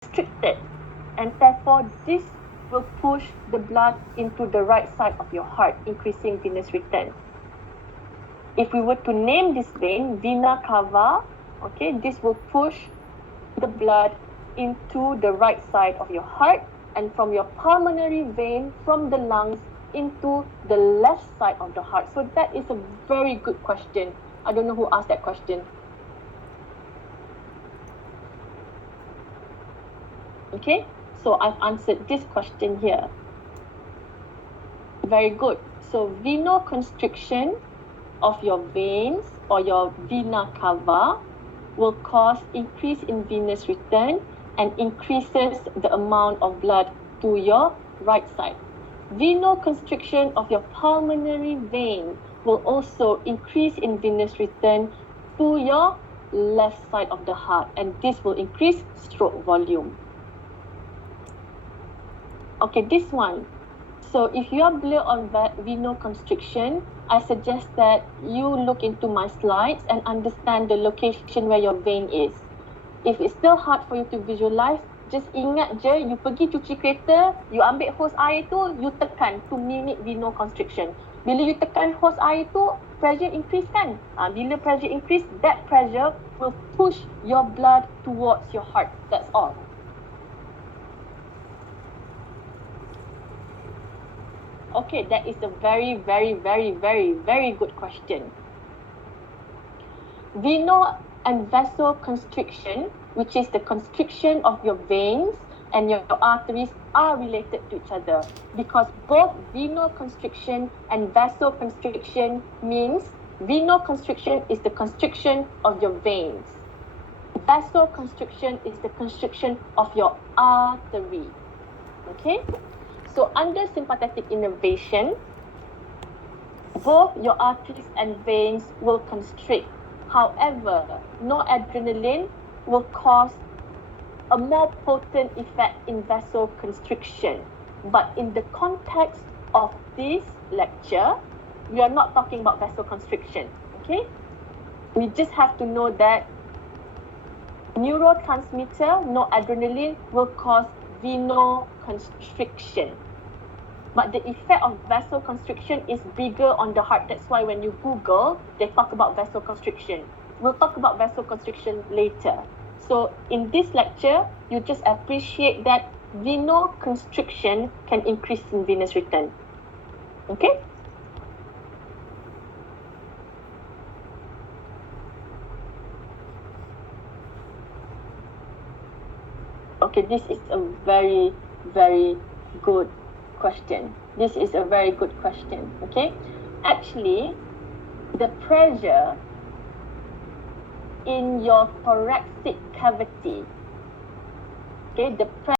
constricted, and therefore this will push the blood into the right side of your heart, increasing venous return. If we were to name this vein vena cava, okay, this will push the blood into the right side of your heart, and from your pulmonary vein from the lungs into the left side of the heart. So that is a very good question. I don't know who asked that question. Okay, so I've answered this question here. Very good. So venoconstriction of your veins or your vena cava will cause increase in venous return and increases the amount of blood to your right side. Venoconstriction of your pulmonary vein will also increase in venous return to your left side of the heart, and this will increase stroke volume. Okay, this one. So if you are blurred on venoconstriction, I suggest that you look into my slides and understand the location where your vein is. If it's still hard for you to visualize, just ingat je, you pergi cuci kereta, you ambil hose air tu, you tekan to mimic venoconstriction. Bila you tekan hose air tu, pressure increase kan? Bila pressure increase, that pressure will push your blood towards your heart. That's all. Okay, that is a very, very, very, very, very good question. Veno and vasoconstriction, which is the constriction of your veins and your arteries, are related to each other because both venoconstriction and vasoconstriction means venoconstriction is the constriction of your veins. Vasoconstriction is the constriction of your artery. Okay? So under sympathetic innervation, both your arteries and veins will constrict. However, noradrenaline will cause a more potent effect in vasoconstriction. But in the context of this lecture, we are not talking about vasoconstriction, okay? We just have to know that neurotransmitter, noradrenaline, will cause venoconstriction. But the effect of vasoconstriction is bigger on the heart. That's why when you Google, they talk about vasoconstriction. We'll talk about vasoconstriction later. So in this lecture, you just appreciate that venoconstriction can increase in venous return. Okay? Okay, this is a very, very good question. This is a very good question, okay? Actually, the pressure in your thoracic cavity, okay, the